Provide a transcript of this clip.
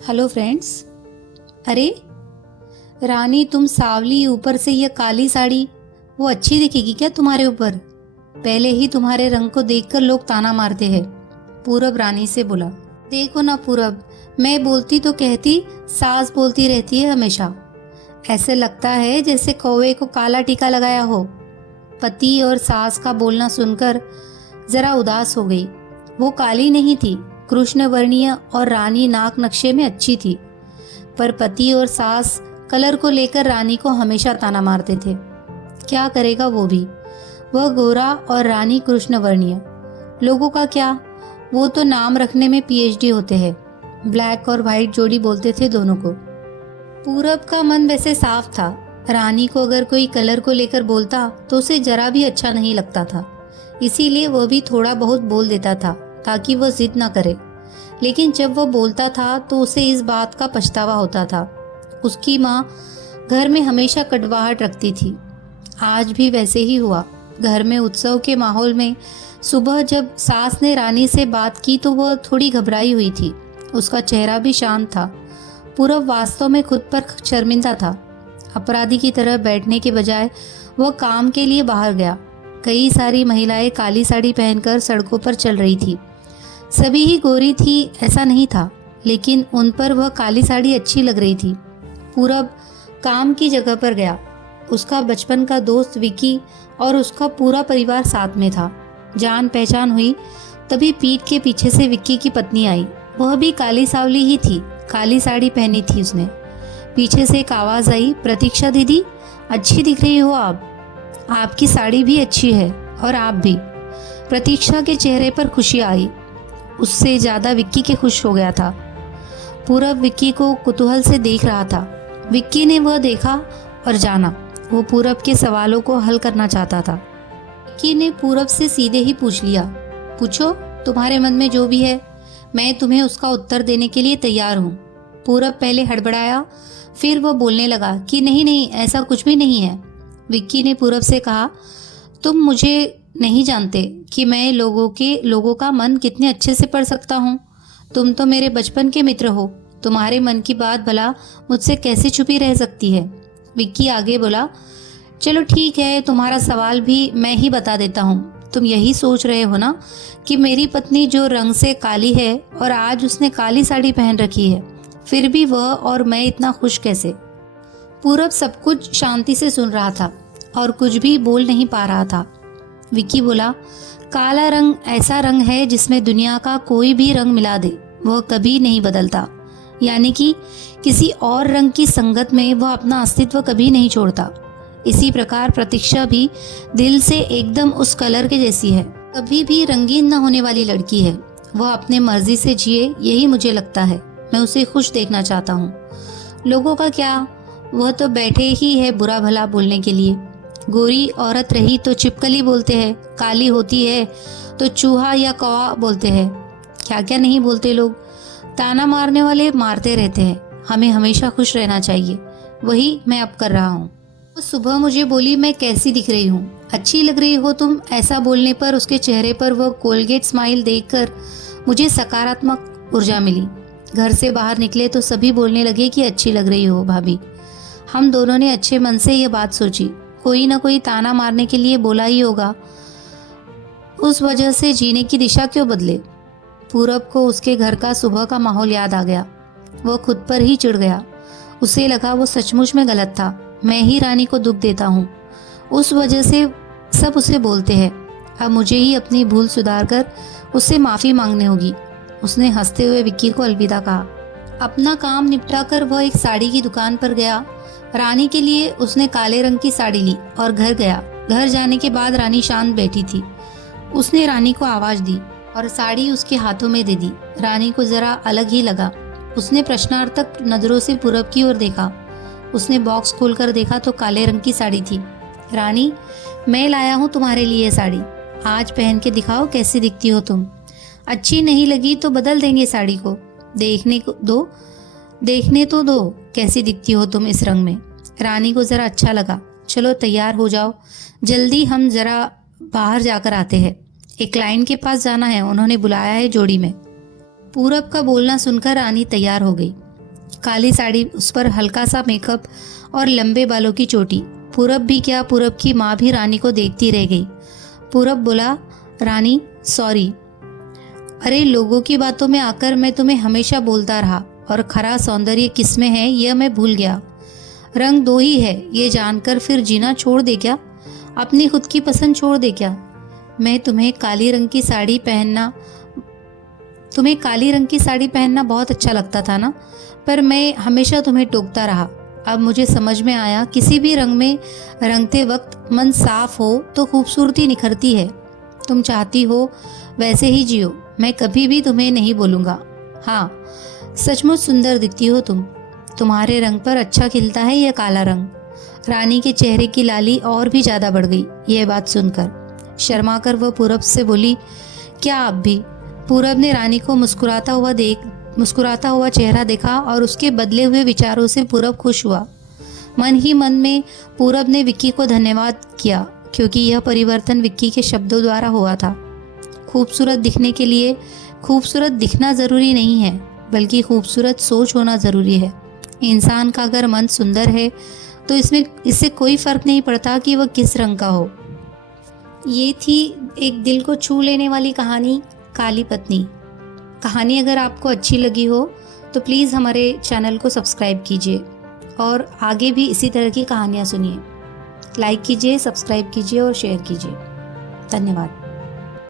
Hello friends. अरे रानी, तुम सावली, ऊपर से ये काली साड़ी, वो अच्छी दिखेगी क्या तुम्हारे ऊपर? पहले ही तुम्हारे रंग को देखकर लोग ताना मारते हैं। पूरब रानी से बोला। देखो ना पूरब, मैं बोलती तो कहती, सास बोलती रहती है हमेशा। ऐसे लगता है जैसे कौवे को काला टीका लगाया हो। पति और सास का बोलना सुनकर जरा उदास हो गई। वो काली नहीं थी, कृष्ण वर्णीय और रानी नाक नक्शे में अच्छी थी, पर पति और सास कलर को लेकर रानी को हमेशा ताना मारते थे। क्या करेगा वो भी? वह गोरा और रानी कृष्ण वर्णीय। लोगों का क्या, वो तो नाम रखने में पीएचडी होते हैं। ब्लैक और व्हाइट जोड़ी बोलते थे दोनों को। पूरब का मन वैसे साफ था। रानी को अगर कोई कलर को लेकर बोलता तो उसे जरा भी अच्छा नहीं लगता था, इसीलिए वह भी थोड़ा बहुत बोल देता था ताकि वह जिद न करे। लेकिन जब वह बोलता था तो उसे इस बात का पछतावा होता था। उसकी माँ घर में हमेशा कड़वाहट रखती थी। आज भी वैसे ही हुआ। घर में उत्सव के माहौल में सुबह जब सास ने रानी से बात की तो वह थोड़ी घबराई हुई थी। उसका चेहरा भी शांत था। पूरब वास्तव में खुद पर शर्मिंदा था। अपराधी की तरह बैठने के बजाय वह काम के लिए बाहर गया। कई सारी महिलाएं काली साड़ी पहनकर सड़कों पर चल रही थी। सभी ही गोरी थी ऐसा नहीं था, लेकिन उन पर वह काली साड़ी अच्छी लग रही थी। पूरब काम की जगह पर गया। उसका बचपन का दोस्त विकी और उसका पूरा परिवार साथ में था। जान पहचान हुई तभी पीठ के पीछे से विक्की की पत्नी आई। वह भी काली सावली ही थी, काली साड़ी पहनी थी उसने। पीछे से एक आवाज आई, प्रतीक्षा दीदी, अच्छी दिख रही हो आप। आपकी साड़ी भी अच्छी है और आप भी। प्रतीक्षा के चेहरे पर खुशी आई। उससे ज्यादा विक्की के खुश हो गया था। पूरब विक्की को कुतूहल से देख रहा था। विक्की ने वह देखा और जाना। वो पूरब के सवालों को हल करना चाहता था। विक्की ने पूरब से सीधे ही पूछ लिया, पूछो, तुम्हारे मन में जो भी है, मैं तुम्हें उसका उत्तर देने के लिए तैयार हूँ। पूरब पहले हड़बड़ाया, फिर वह बोलने लगा कि नहीं नहीं, ऐसा कुछ भी नहीं है। विक्की ने पूरब से कहा, तुम मुझे नहीं जानते कि मैं लोगों का मन कितने अच्छे से पढ़ सकता हूँ। तुम तो मेरे बचपन के मित्र हो। तुम्हारे मन की बात भला मुझसे कैसे छुपी रह सकती है? विक्की आगे बोला, चलो ठीक है, तुम्हारा सवाल भी मैं ही बता देता हूँ। तुम यही सोच रहे हो ना कि मेरी पत्नी जो रंग से काली है और आज उसने काली साड़ी पहन रखी है, फिर भी वह और मैं इतना खुश कैसे? पूरब सब कुछ शांति से सुन रहा था और कुछ भी बोल नहीं पा रहा था। विक्की बोला, काला रंग ऐसा रंग है जिसमें दुनिया का कोई भी रंग मिला दे वह कभी नहीं बदलता, यानी कि किसी और रंग की संगत में वह अपना अस्तित्व कभी नहीं छोड़ता। इसी प्रकार प्रतीक्षा भी दिल से एकदम उस कलर के जैसी है, कभी भी रंगीन न होने वाली लड़की है। वह अपने मर्जी से जिए, यही मुझे लगता है। मैं उसे खुश देखना चाहता हूँ। लोगों का क्या, वह तो बैठे ही है बुरा भला बोलने के लिए। गोरी औरत रही तो छिपकली बोलते हैं, काली होती है तो चूहा या कौवा बोलते हैं। क्या क्या नहीं बोलते लोग। ताना मारने वाले मारते रहते हैं। हमें हमेशा खुश रहना चाहिए। वही मैं अब कर रहा हूँ। तो सुबह मुझे बोली, मैं कैसी दिख रही हूँ, अच्छी लग रही हो तुम। ऐसा बोलने पर उसके चेहरे पर वह कोलगेट स्माइल देखकर मुझे सकारात्मक ऊर्जा मिली। घर से बाहर निकले तो सभी बोलने लगे कि अच्छी लग रही हो भाभी। हम दोनों ने अच्छे मन से यह बात सोची, कोई ना कोई ताना मारने के लिए बोला ही होगा। उस वजह से जीने की दिशा क्यों बदले? पूरब को उसके घर का सुबह का माहौल याद आ गया। वह खुद पर ही चिढ़ गया। उसे लगा वो सचमुच में गलत था। मैं ही रानी को दुख देता हूँ, उस वजह से सब उसे बोलते हैं। अब मुझे ही अपनी भूल सुधार कर उससे माफ़ी मांगनी होगी। उसने हंसते हुए विक्की को अलविदा कहा। अपना काम निपटा कर वह एक साड़ी की दुकान पर गया। रानी के लिए उसने काले रंग की साड़ी ली और घर गया। घर जाने के बाद रानी शांत बैठी थी। उसने रानी को आवाज दी और साड़ी उसके हाथों में दे दी। रानी को जरा अलग ही लगा। उसने प्रश्नार्थक नजरों से पूरब की ओर देखा। उसने बॉक्स खोलकर देखा तो काले रंग की साड़ी थी। रानी, मैं लाया हूँ तुम्हारे लिए साड़ी, आज पहन के दिखाओ कैसी दिखती हो तुम। अच्छी नहीं लगी तो बदल देंगे साड़ी को। देखने तो दो कैसी दिखती हो तुम इस रंग में। रानी को जरा अच्छा लगा। चलो तैयार हो जाओ, जल्दी हम जरा बाहर जाकर आते हैं। एक क्लाइंट के पास जाना है, उन्होंने बुलाया है जोड़ी में। पूरब का बोलना सुनकर रानी तैयार हो गई। काली साड़ी, उस पर हल्का सा मेकअप और लंबे बालों की चोटी। पूरब भी क्या, पूरब की माँ भी रानी को देखती रह गई। पूरब बोला, रानी सॉरी। अरे लोगों की बातों में आकर मैं तुम्हें हमेशा बोलता रहा और खरा सौंदर्य किसमें है यह मैं भूल गया। रंग दो ही है ये जानकर फिर जीना छोड़ दे क्या? अपनी खुद की पसंद छोड़ दे क्या? मैं तुम्हें काली रंग की साड़ी पहनना बहुत अच्छा लगता था ना, पर मैं हमेशा तुम्हें टोकता रहा। अब मुझे समझ में आया किसी भी रंग में रंगते वक्त मन साफ हो तो खूबसूरती निखरती है। तुम चाहती हो वैसे ही जियो, मैं कभी भी तुम्हें नहीं बोलूँगा। हाँ, सचमुच सुंदर दिखती हो तुम। तुम्हारे रंग पर अच्छा खिलता है यह काला रंग। रानी के चेहरे की लाली और भी ज़्यादा बढ़ गई यह बात सुनकर। शर्माकर वह पूरब से बोली, क्या आप भी? पूरब ने रानी को मुस्कुराता हुआ चेहरा देखा और उसके बदले हुए विचारों से पूरब खुश हुआ। मन ही मन में पूरब ने विक्की को धन्यवाद किया, क्योंकि यह परिवर्तन विक्की के शब्दों द्वारा हुआ था। खूबसूरत दिखने के लिए खूबसूरत दिखना ज़रूरी नहीं है, बल्कि खूबसूरत सोच होना ज़रूरी है। इंसान का अगर मन सुंदर है तो इससे कोई फ़र्क नहीं पड़ता कि वह किस रंग का हो। ये थी एक दिल को छू लेने वाली कहानी, काली पत्नी। कहानी अगर आपको अच्छी लगी हो तो प्लीज़ हमारे चैनल को सब्सक्राइब कीजिए और आगे भी इसी तरह की कहानियाँ सुनिए। लाइक कीजिए, सब्सक्राइब कीजिए और शेयर कीजिए। धन्यवाद।